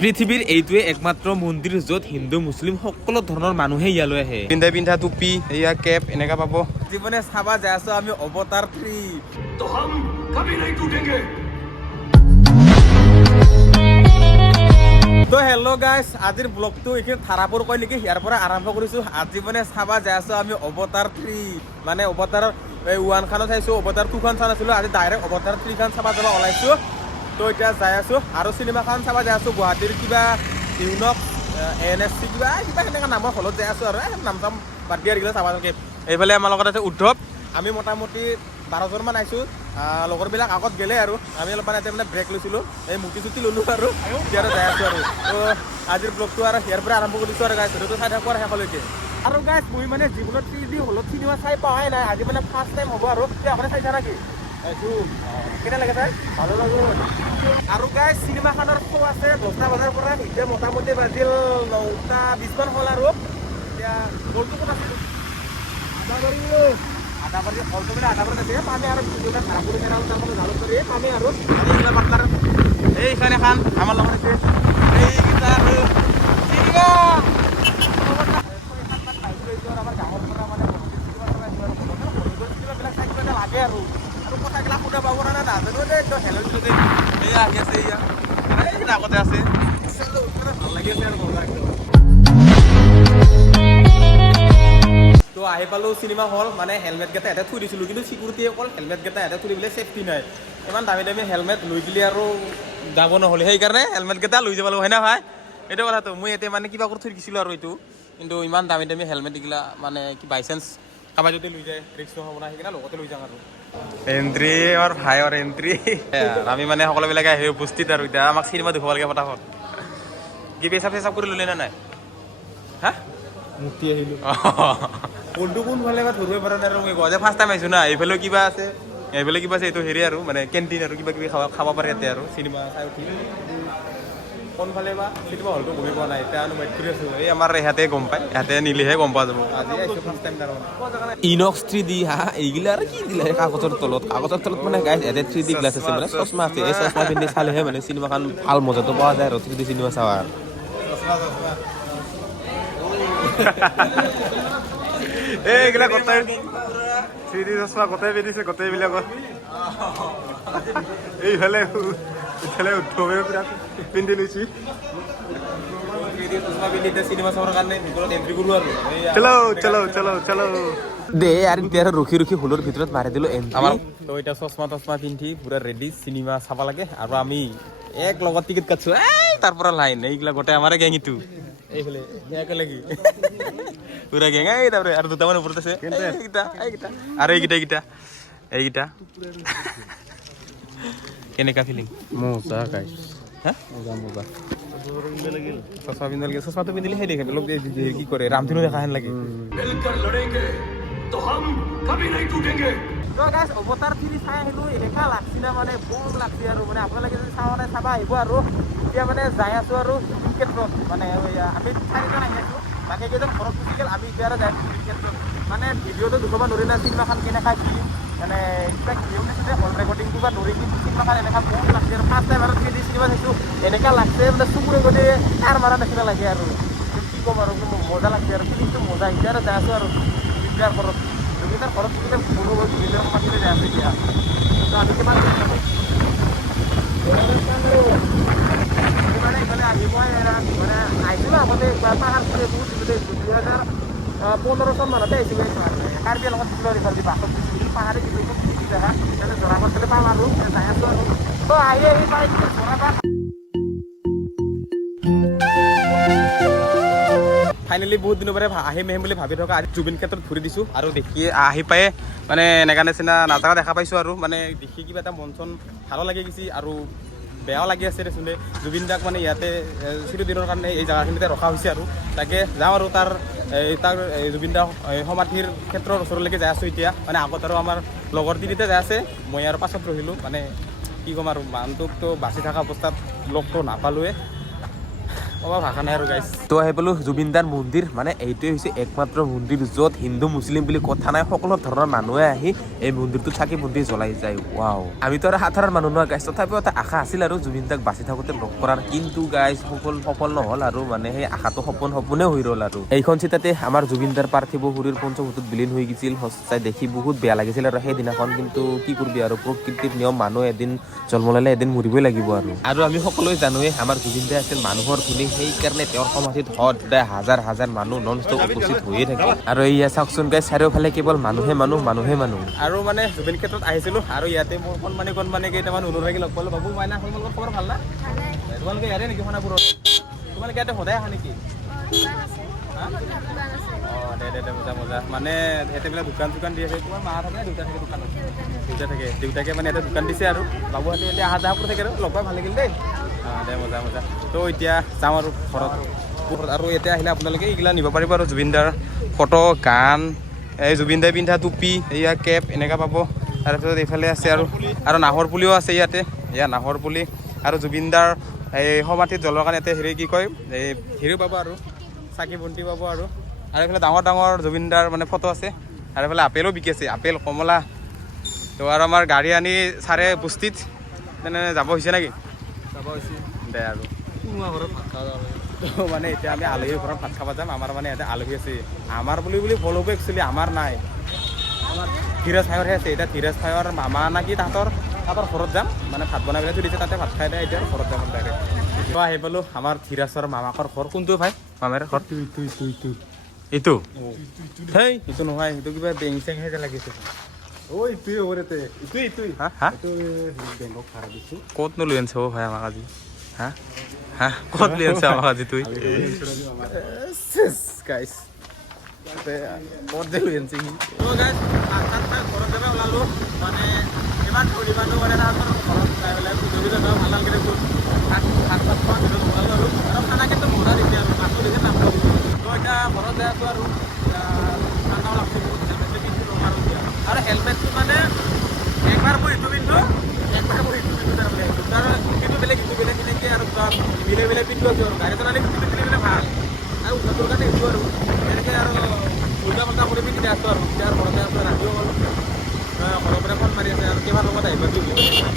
পৃথিৱীৰ এইটোৱে একমাত্ৰ মন্দিৰ য'ত হিন্দু মুছলিম সকলো ধৰণৰ মানুহে ইয়ালৈ আহে। পিন্ধা টুপি এয়া কেপ এনেকা পাব। জীৱনে চাবা যাই আছো আমি অৱতাৰ 3। तो हम कभी नहीं टूटेंगे। তো হেল্ল' গাইছ, আজিৰ ব্লগটো এইখিনি ধাৰাপুৰ কয় নেকি, ইয়াৰ পৰা আৰম্ভ কৰিছোঁ। আজি মানে চাবা যাই আছোঁ আমি অৱতাৰ 3, মানে অৱতাৰ 1 খানো চাইছোঁ, অৱতাৰ 2 খন চাই নাছিলোঁ, আজি ডাইৰেক্ট অৱতাৰ 3 খন চাবা যাব ওলাইছোঁ। তো এতিয়া যাই আছোঁ আৰু চিনেমাখন চাবা যাই আছোঁ গুৱাহাটীৰ কিবা ইউনক NSC কিবা সেনেকুৱা নামৰ হলত যাই আছোঁ আৰু নাম চাম বাদ দিয়া গ'লে চাবা যাওঁকে। এইফালে আমাৰ লগত আছে উদ্ধৱ। আমি মোটামুটি 12জনমান আহিছোঁ। লগৰবিলাক আগত গ'লে আৰু আমি অলপমান এতিয়া মানে ব্ৰেক লৈছিলোঁ, এই মুটি চুটি ল'লোঁ আৰু এতিয়া আৰু যাই আছোঁ আৰু। তো আজিৰ ব্লগটো আৰু ইয়াৰ পৰা আৰম্ভ কৰিছোঁ আৰু গাইছ, ভিডিঅ'টো চাই থাকোঁ আৰু শেষলৈকে। আৰু গাইছ মই মানে জীৱনত 3D হলত চিনেমা চাই পোৱাই নাই, আজি মানে ফাৰ্ষ্ট টাইম হ'ব আৰু। আপুনি চাইছা নেকি? এইটো কেনে লাগে চাই? ভালো লাগে। আৰু গাইছ চিনেমাখনৰ শ্ব' আছে 10টা বজাৰ পৰা, এতিয়া মোটামুটি বাজিল 9টা 20 মান হ'ল আৰু। এতিয়া গ'লটো ক'ত আছিল? আদাবাৰী হলটো মানে আদাবাৰীত আছে। পামে আৰু ভিডিঅ'টা ধাৰাপুৰ চেনেল তাৰমানে জালুক কৰি পামে আৰু এইবিলাক আপোনাৰ এইখন এখন আমাৰ লগত আছে এইকেইটা আৰু চিনেমা আমাৰ গাঁৱৰ পৰা মানে চিনেমাবিলাক চাই কিবা এটা লাগে আৰু কথাবিলাক শুনা পাব না নাজানো দেই। একদম হেল্ল' যে এয়া আহি আছে, এয়া এইকেইটা আগতে আছে, ভাল লাগি আছে আৰু একদম। তো আহি পালোঁ চিনেমা হল, মানে হেলমেটকেইটা ইয়াতে থৈ দিছিলোঁ, কিন্তু চিকিউৰিটিয়ে অকল হেলমেটকেইটা ইয়াতে থৈ দিবলৈ চেফটি নাই। ইমান দামী দামী হেলমেট লৈ দিলে আৰু যাব নহ'লে, সেইকাৰণে হেলমেটকেইটা লৈ যাব লাগিব, হয় না ভাই? এইটো কথাটো মই এতিয়া মানে কিবা কৰি থৈ দিছিলোঁ আৰু এইটো, কিন্তু ইমান দামী দামী হেলমেট এইগিলা মানে কি বাই চান্স কাৰোবাৰ যদি লৈ যায় ৰিক্স নহ'ব না, সেইকাৰণে লগতে লৈ যাওঁ আৰু। এণ্ট্ৰি আৰু ভাইৰ এণ্ট্ৰি আমি মানে সকলোবিলাকে আহি উপস্থিত আৰু এতিয়া আমাক চিনেমা দেখুৱাব লাগে ফটাফট। কি পেচাব চেচাব কৰি ল'লে নে নাই? হা মুক্তি আহিলোঁ। কোনটো কোনফালে বা ধৰিব পৰা নাই আৰু মই যে ফাৰ্ষ্ট টাইম আহিছোঁ না। এইফালেও কিবা আছে, এইফালে কিবা আছে, এইটো হেৰি আৰু মানে কেণ্টিন আৰু কিবা কিবি খাব পাৰে ইয়াতে আৰু চিনেমা চাই উঠি। কোনফালে বা চিনেমা হলটো গমে পোৱা নাই, এতিয়া ৱেইট কৰি আছোঁ। এই আমাৰ ইহঁতে গম পায়, ইহঁতে নিলেহে গম পোৱা যাব। আজি আহিছোঁ ফাৰ্ষ্ট টাইম তাৰমানে। ইনক্স 3D হা, এইগিলা আৰু কি দিলে কাগজৰ তলত মানে গাইছ ইয়াতে 3D গ্লাছ আছে, মানে চশমা আছে। এই চশমা পিন্ধি চালেহে মানে চিনেমাখন ভাল মজাটো পোৱা যায় আৰু 3D চিনেমা চাৱাৰ। এইগিলা গোটেই 3D চশমা গোটেই পিন্ধিছে, গোটেইবিলাকত। এইফালে উদ্ধৱে পিন্ধি লৈছি। দে আৰু এতিয়া আৰু ৰখি ৰখি হোলৰ ভিতৰত মাৰি দিলোঁ এণ্ট্ৰি। তো এতিয়া চশমা তশমা পিন্ধি পুৰা ৰেডি, চিনেমা চাব লাগে। আৰু আমি এক লগত টিকেট কাটছোঁ, তাৰ পৰা লাইন এইগিলা গোটেই আমাৰে গেং। ইটো এইফালে একেলগে পুৰা গেং। এই তাৰপৰা আৰু দুটামান ওপৰত আছে, এইকেইটা আৰু এইকেইটা কেনেকা ফিলিং? মজা গাইছ, হা মজা চশমা পিন্ধিব লাগে। চশমাটো পিন্ধিলে সেই দেখে অলপ কি কৰে ৰামধেনু দেখা হেন লাগে। मिलकर लड़ेंगे तो हम कभी नहीं टूटेंगे। তো গাইছ অৱতাৰ 3 চাই আহিলোঁ, এনেকুৱা লাগছি না, মানে বহুত লাগছি আৰু মানে আপোনালোকে যদি চাব নাই চাবা আহিব আৰু। এতিয়া মানে যাই আছোঁ আৰু জুবিন ক্ষেত্ৰত, মানে আমি 4জন আহি আছোঁ, বাকী কেইজন ঘৰত গুচি গ'ল। আমি এতিয়া আৰু যাই আছোঁ জুবিন ক্ষেত্ৰত। মানে ভিডিঅ'টো দেখুৱাব নোৱাৰি না চিনেমাখন কেনেকুৱা কি, মানে কিবা ভিডিঅ' দিছিলে হল ৰেকৰ্ডিং কৰিব নোৱাৰি, কিন্তু চিনেমাখন এনেকুৱা বহুত লাগছে আৰু ফাৰ্ষ্ট টাইম আৰু 3D চিনেমা চাইছোঁ। এনেকুৱা লাগছে মানে চকুৰে গ'লে কাৰ মাৰা নিচিনা লাগে আৰু কি ক'ম আৰু, মজা লাগছে আৰু ফিলিংটো মজা। এতিয়া আৰু যাই আছোঁ আৰু জুবিনদাৰ ঘৰত কিনে ভুল হ'ব, জুবিনদাৰ পাতিলে যাই আছোঁ এতিয়া। তো আমি কিমান মানে এইফালে আহিবই মানে আহিছিলোঁ আগতে পাহাৰ ফুৰি বহুত 2015 চন মানতে আহিছিলোঁ। কাৰ্বি লগত দিছিলোঁ আৰু ইফালে বাছত দিছিলোঁ পাহাৰে দিছিলোঁ জেগা, তাতে জোৰাবাট গ'লে পাম আৰু যাই আছোঁ আৰু। তো আহি পাই জোৰাবাট ফাইনেলি বহুত দিনৰ পৰা আহিম বুলি ভাবি থকা আজি জুবিন ক্ষেত্ৰত ঘূৰি দিছোঁ আৰু দেখি আহি পাই মানে এনেকা নিচিনা নাজাৰা দেখা পাইছোঁ আৰু মানে দেখি কিবা এটা মন চন ভালো লাগি গৈছে আৰু বেয়াও লাগি আছে দেচোন। জুবিন দাক মানে ইয়াতে চিৰদিনৰ কাৰণে এই জেগাখিনিতে ৰখা হৈছে আৰু তাকে যাওঁ আৰু তাৰ জুবিন দা সমাধিৰ ক্ষেত্ৰৰ ওচৰলৈকে যাই আছোঁ এতিয়া। মানে আগত আৰু আমাৰ লগৰ তিনিটা যাই আছে, মই আৰু পাছত ৰহিলোঁ। মানে কি ক'ম আৰু মানুহটোকতো বাচি থকা অৱস্থাত লগটো নাপালোৱে, ক'ব ভাষা নাই আৰু গাইছ তো আহি পালোঁ জুবিনদাৰ মন্দিৰ মানে এইটোৱে হৈছে একমাত্ৰ মন্দিৰ য'ত হিন্দু মুছলিম বুলি কথা নাই সকলো ধৰণৰ মানুহে আহি এই মন্দিৰটোত চাকি বন্তি জ্বলাই যায় ৱাও আমিতো আৰু সাধাৰণ মানুহ নহয় গাইছ তথাপিও এটা আশা আছিল আৰু জুবিনদাক বাচি থাকোঁতে লগ কৰাৰ কিন্তু গাইছ সফল নহ'ল আৰু মানে সেই আশাটো সপোনে হৈ ৰ'ল আৰু এইখন চিতাতে আমাৰ জুবিনদাৰ পাৰ্থিৱ শৰীৰ পঞ্চভূতত বিলীন হৈ গৈছিল সঁচাই দেখি বহুত বেয়া লাগিছিল আৰু সেইদিনাখন কিন্তু কি কৰিবি আৰু প্ৰকৃতিৰ নিয়ম মানুহ এদিন জন্ম ল'লে এদিন মৰিবই লাগিব আৰু আমি সকলোৱে জানোৱে আমাৰ জুবিনদা আছিল মানুহৰ ধনী সেইকাৰণে তেওঁৰ সমাধিত সদায় হাজাৰ হাজাৰ মানুহ নন ষ্টপ উপস্থিত হৈয়ে থাকে আৰু এয়া চাওকচোন গাইছ চাৰিওফালে কেৱল মানুহে মানুহ আৰু মানে জুবিন ক্ষেত্ৰত আহিছিলোঁ আৰু ইয়াতে মোৰ কণমানি কেইটামান অনুৰাগী লগ পালোঁ বাবু মাইনা তোমালোকৰ খবৰ ভাল না তোমালোকে ইয়াতে নেকি সোণাপুৰত তোমালোকে ইয়াতে সদায় আহা নেকি অঁ দে মজা মানে ইয়াতে বোলে দোকান দি আছে তোমাৰ মা থাকে দেউতা থাকে দোকানত দেউতাকে মানে এটা দোকান দিছে আৰু বাবুহঁতে এতিয়া অহা যোৱা কৰি থাকে আৰু লগ পাই ভাল লাগিল দেই অঁ দে মজা তো এতিয়া যাওঁ আৰু ঘৰত আৰু এতিয়া আহিলে আপোনালোকে এইগিলা নিব পাৰিব আৰু জুবিনদাৰ ফটো গান এই জুবিনদাই পিন্ধা টুপি এয়া কেপ এনেকুৱা পাব তাৰপিছত এইফালে আছে আৰু নাহৰ পুলিও আছে ইয়াতে এয়া নাহৰ পুলি আৰু জুবিনদাৰ এই সমাধিত জ্বলোৱাৰ কাৰণে ইয়াতে হেৰি কি কয় এই হেৰিও পাব আৰু চাকি বন্তি পাব আৰু এইফালে ডাঙৰ জুবিনদাৰ মানে ফটো আছে আৰু এইফালে আপেলো বিকি আছে আপেল কমলা তো আৰু আমাৰ গাড়ী আনি চাৰে বস্তিত তেনে যাব হৈছে নেকি যাব হৈছে দে আৰু ঘৰত ভাত খাব যাব মানে এতিয়া আমি আলহীৰ ঘৰত ভাত খাব যাম আমাৰ মানে ইয়াতে আলহী আছে আমাৰ বুলি ভুল হ'ব একচুৱেলি আমাৰ নাই আমাৰ ধীৰজ ভাইৰহে আছে এতিয়া ধীৰজ ভাইৰ মামা নাকি তাহাঁতৰ ঘৰত যাম মানে ভাত বনাই পেলাই থৈ দিছে তাতে ভাত খাই দিয়ে এতিয়া ঘৰত যাম ডাইৰেক্ট তো আহি পালোঁ আমাৰ ধীৰজৰ মামাকৰ ঘৰ কোনটো ভাই মামাৰ ঘৰ এইটো সেই এইটো নহয় সেইটো কিবা বেং চেং হেঁচে লাগিছে ক'তনো লৈ আনিছে ভাই আমাক আজি ক'ত লৈ আনিছে আমাক আজি তুই গাইছ ক'ত যে লৈ আনিছে সি ঘৰত যাবে ওলালোঁ মানে ইমান ধৰি মানুহ মানে ঘৰত যাই পেলাই ভাল নালাগে দেখোন ভাত খোৱা ভিতৰত ওলালোঁ আৰু খানা কিন্তু মজা দিছে আৰু মাছটো দিছে নাপাওঁ তো এতিয়া ঘৰত যাই আছোঁ আৰু ঠাণ্ডাও লাগছে আৰু হেলমেটটো মানে একবাৰ মই ইটো পিন্ধো একবাৰ মই ইটো পিন্ধো তাৰমানে ইটো বেলেগ এনেকৈ আৰু মিলাই পিন্ধো আছোঁ আৰু গাড়ী চলালে ইটো পিন্ধিলে ভাল আৰু উঠাটোৰ কাৰণে ইটো আৰু এনেকৈ আৰু উল্টা পাল্টা কৰি পিন্ধি আছোঁ আৰু এতিয়া ঘৰতে আছোঁ ৰাতিও হ'ল ঘৰৰ পৰা ফোন মাৰি আছে আৰু কিমান সময়ত আহিব